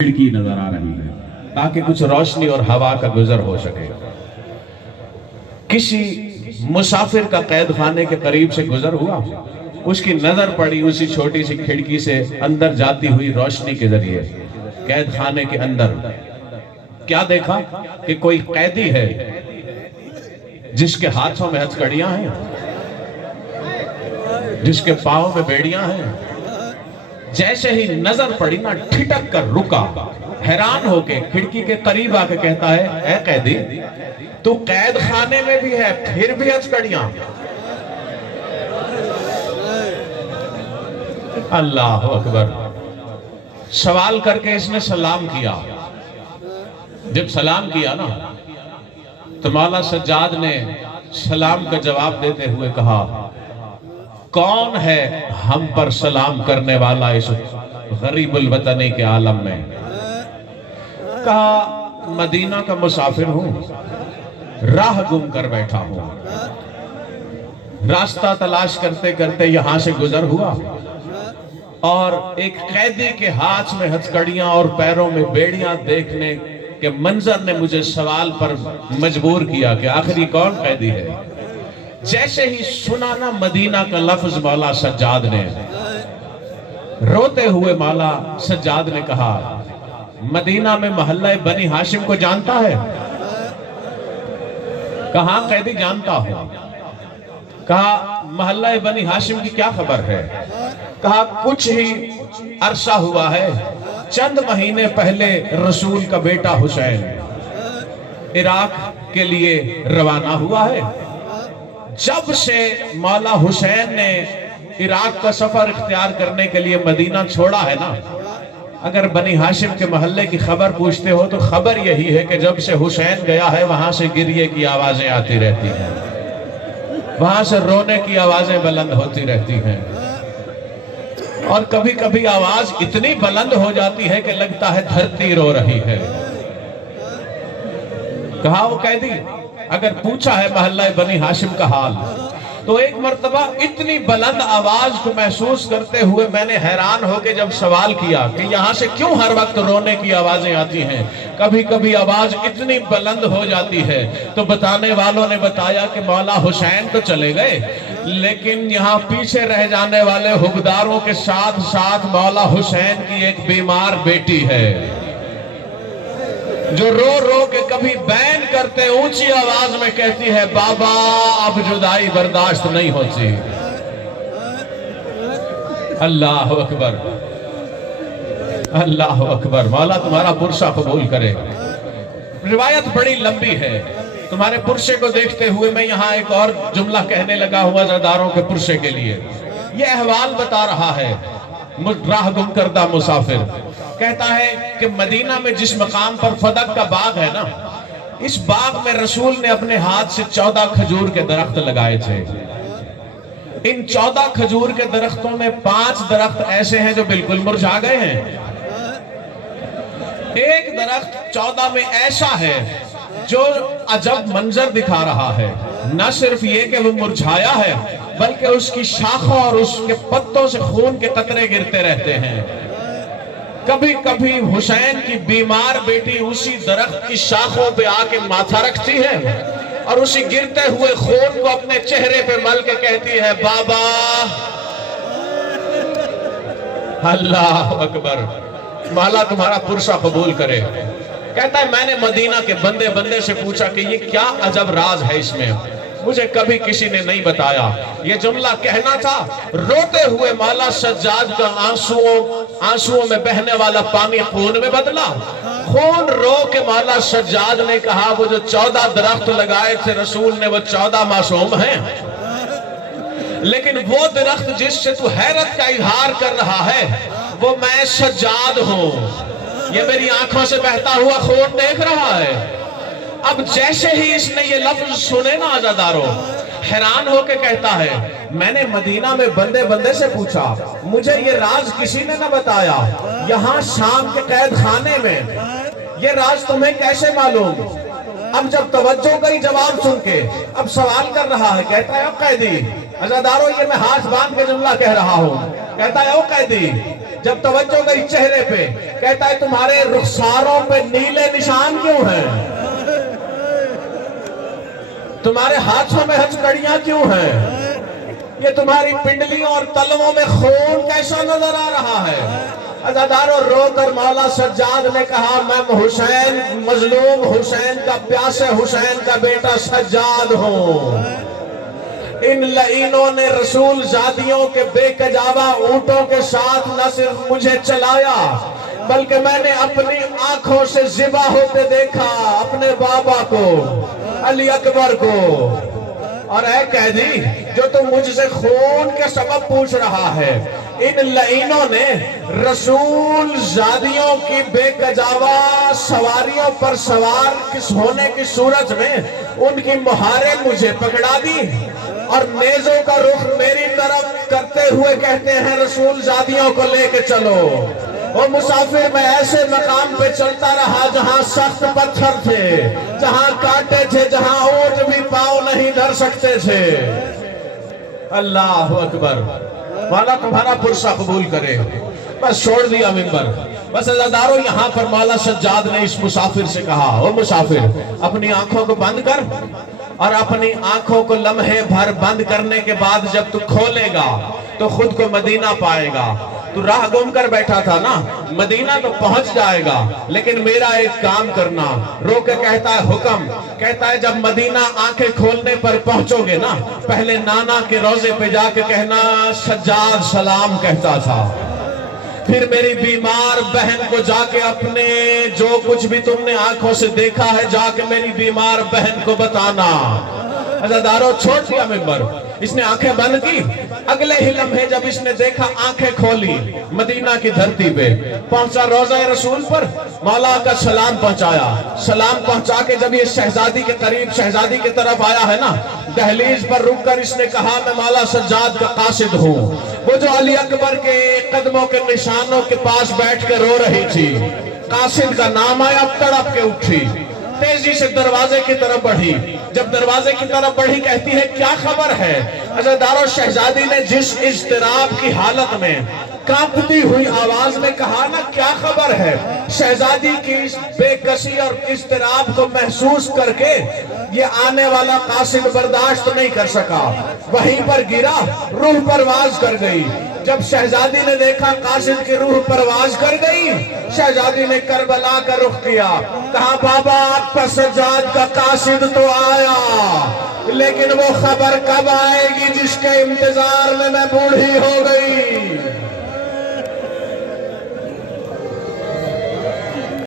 खिड़की नजर आ रही है ताकि कुछ रोशनी और हवा का गुजर हो सके। किसी मुसाफिर का कैद खाने के करीब से गुजर हुआ, उसकी नजर पड़ी उसी छोटी सी खिड़की से अंदर जाती हुई रोशनी के जरिए कैद खाने के अंदर। क्या देखा कि कोई कैदी है जिसके हाथों में हथकड़ियां हैं, जिसके पांव में बेड़ियां हैं। जैसे ही नजर पड़ी ना, ठिठक कर रुका, हैरान होके खिड़की के करीब आके कहता है, ऐ कैदी, तू कैद खाने में भी है फिर भी हथकड़ियां। अल्लाह अकबर। सवाल करके इसने सलाम किया। जब सलाम किया ना तो मौला सज्जाद ने सलाम का जवाब देते हुए कहा, कौन है हम पर सलाम करने वाला इस गरीबुल वतनी के आलम में? कहा, मदीना का मुसाफिर हूं, राह गुम कर बैठा हूं, रास्ता तलाश करते करते यहां से गुजर हुआ और एक कैदी के हाथ में हथकड़ियां और पैरों में बेड़ियां देखने के मंजर ने मुझे सवाल पर मजबूर किया कि आखिर ये कौन कैदी है। जैसे ही सुना ना मदीना का लफ्ज मौला सज्जाद ने, रोते हुए मौला सज्जाद ने कहा, मदीना में मोहल्ला बनी हाशिम को जानता है? कहा, कैदी जानता हूं। कहा, मोहल्ला बनी हाशिम की क्या खबर है? कहा, कुछ ही अरसा हुआ है, चंद महीने पहले रसूल का बेटा हुसैन इराक के लिए रवाना हुआ है। जब से मौला हुसैन ने इराक का सफर इख्तियार करने के लिए मदीना छोड़ा है ना, अगर बनी हाशिम के मोहल्ले की खबर पूछते हो तो खबर यही है कि जब से हुसैन गया है वहां से गिरिए की आवाजें आती रहती हैं, वहां से रोने की आवाजें बुलंद होती रहती हैं और कभी कभी आवाज इतनी बुलंद हो जाती है कि लगता है धरती रो रही है। कहा, वो कैदी अगर पूछा है मोहल्ला बनी हाशिम का हाल, तो एक मर्तबा इतनी बुलंद आवाज को महसूस करते हुए मैंने हैरान होकर जब सवाल किया कि यहां से क्यों हर वक्त रोने की आवाजें आती हैं, कभी कभी आवाज इतनी बुलंद हो जाती है, तो बताने वालों ने बताया कि मौला हुसैन तो चले गए, लेकिन यहाँ पीछे रह जाने वाले हुक्मदारों के साथ साथ मौला हुसैन की एक बीमार बेटी है जो रो रो के कभी बैन करते ऊंची आवाज में कहती है, बाबा अब जुदाई बर्दाश्त नहीं होती। अल्लाह अकबर, अल्लाह अकबर। मौला तुम्हारा पुरसा कबूल करे। रिवायत बड़ी लंबी है, तुम्हारे पुरसे को देखते हुए मैं यहाँ एक और जुमला कहने लगा हूँ अज़ादारों के पुरसे के लिए। यह अहवाल बता रहा है राह गुम करदा मुसाफिर। कहता है कि मदीना में जिस मकाम पर फदक का बाग है ना, इस बाग में रसूल ने अपने हाथ से 14 खजूर के दरख्त लगाए थे। इन 14 खजूर के दरख्तों में 5 दरख्त ऐसे हैं जो बिल्कुल मुरझा गए हैं। एक दरख्त 14 में ऐसा है जो अजब मंजर दिखा रहा है। न सिर्फ ये कि वो मुरझाया है, बल्कि उसकी शाखों और उसके पत्तों से खून के कतरे गिरते रहते हैं। कभी कभी हुसैन की बीमार बेटी उसी दरख्त की शाखों पे आके माथा रखती है और उसी गिरते हुए खून को अपने चेहरे पे मल के कहती है, बाबा। अल्लाह अकबर। मौला तुम्हारा पुरसा कबूल करे। कहता है, मैंने मदीना के बंदे बंदे से पूछा कि ये क्या अजब राज है इसमें, मुझे कभी किसी ने नहीं बताया। ये जुमला कहना था, रोते हुए मौला सज्जाद का आंसुओं में बहने वाला पानी खून में बदला। खून रो के मौला सज्जाद ने कहा, वो जो 14 दरख्त लगाए थे रसूल ने, वो 14 मासूम हैं, लेकिन वो दरख्त जिससे तू हैरत का इजहार कर रहा है वो मैं सज्जाद हूं। ये मेरी आंखों से बहता हुआ खून देख रहा है। अब जैसे ही इसने ये लफ्ज सुने ना अज़ादारों, हैरान होके कहता है, मैंने मदीना में बंदे बंदे से पूछा, मुझे ये राज किसी ने न बताया। यहाँ शाम के कैद खाने में ये राज तुम्हें कैसे मालूम? अब जब तवज्जो करी जवाब सुन के, अब सवाल कर रहा है, कहता है, कैदी عزادارو یہ میں ہاتھ باندھ کے جملہ کہہ رہا ہوں. کہتا ہے او قیدی جب توجہ گئی چہرے پہ, کہتا ہے تمہارے رخساروں پہ نیلے نشان کیوں ہیں؟ تمہارے ہاتھوں میں ہتھکڑیاں کیوں ہیں؟ یہ تمہاری پنڈلیوں اور تلووں میں خون کیسا نظر آ رہا ہے؟ عزادارو رو کر مولا سجاد نے کہا میں حسین, مظلوم حسین کا, پیاسے حسین کا بیٹا سجاد ہوں. ان لعینوں نے رسول زادیوں کے بے کجاوہ اونٹوں کے ساتھ نہ صرف مجھے چلایا بلکہ میں نے اپنی آنکھوں سے ذبح ہوتے دیکھا اپنے بابا کو, علی اکبر کو. اور اے قیدی جو تم مجھ سے خون کے سبب پوچھ رہا ہے, ان لعینوں نے رسول زادیوں کی بے کجاوہ سواریوں پر سوار ہونے کی صورت میں ان کی مہاریں مجھے پکڑا دی اور نیزوں کا رخ میری طرف کرتے ہوئے کہتے ہیں رسول زادیوں کو لے کے چلو. وہ مسافر میں ایسے مقام پہ چلتا رہا جہاں سخت پتھر تھے, جہاں کانٹے تھے, جہاں اونٹ بھی پاؤں نہیں دھر سکتے تھے. اللہ اکبر. مولا تمہارا پرسہ قبول کرے. بس چھوڑ دیا منبر. بس عزادارو یہاں پر مولا سجاد نے اس مسافر سے کہا او مسافر اپنی آنکھوں کو بند کر, اور اپنی آنکھوں کو لمحے بھر بند کرنے کے بعد جب تو کھولے گا تو خود کو مدینہ پائے گا. تو راہ گم کر بیٹھا تھا نا, مدینہ تو پہنچ جائے گا, لیکن میرا ایک کام کرنا. رو کے کہتا ہے حکم. کہتا ہے جب مدینہ آنکھیں کھولنے پر پہنچو گے نا, پہلے نانا کے روزے پہ جا کے کہنا سجاد سلام کہتا تھا. پھر میری بیمار بہن کو جا کے اپنے جو کچھ بھی تم نے آنکھوں سے دیکھا ہے جا کے میری بیمار بہن کو بتانا. عزادارو چھوڑ دیا منبر. اس نے آنکھیں بند کی. اگلے ہی لمحے جب اس نے دیکھا آنکھیں کھولی, مدینہ کی دھرتی پہ پہنچا روضہ رسول پر, مولا کا سلام پہنچایا. سلام پہنچا کے جب یہ شہزادی کے قریب شہزادی کی طرف آیا ہے نا, دہلیز پر رک کر اس نے کہا میں مولا سجاد کا قاصد ہوں. وہ جو علی اکبر کے قدموں کے نشانوں کے پاس بیٹھ کے رو رہی تھی, قاصد کا نام آیا, تڑپ کے اٹھی, تیزی سے دروازے کی طرف بڑھی. جب دروازے کی طرف بڑھی کہتی ہے کیا خبر ہے؟ عزادارو شہزادی نے جس اضطراب کی حالت میں کانپتی ہوئی آواز میں کہا نا کیا خبر ہے, شہزادی کی اس بے کسی اور اضطراب کو محسوس کر کے یہ آنے والا قاصد برداشت نہیں کر سکا, وہیں پر گرا, روح پرواز کر گئی. جب شہزادی نے دیکھا قاصد کی روح پرواز کر گئی, شہزادی نے کربلا کا رخ کیا. کہا بابا آپ کا سجاد کا قاصد تو آیا, لیکن وہ خبر کب آئے گی جس کے انتظار میں بوڑھی ہو گئی.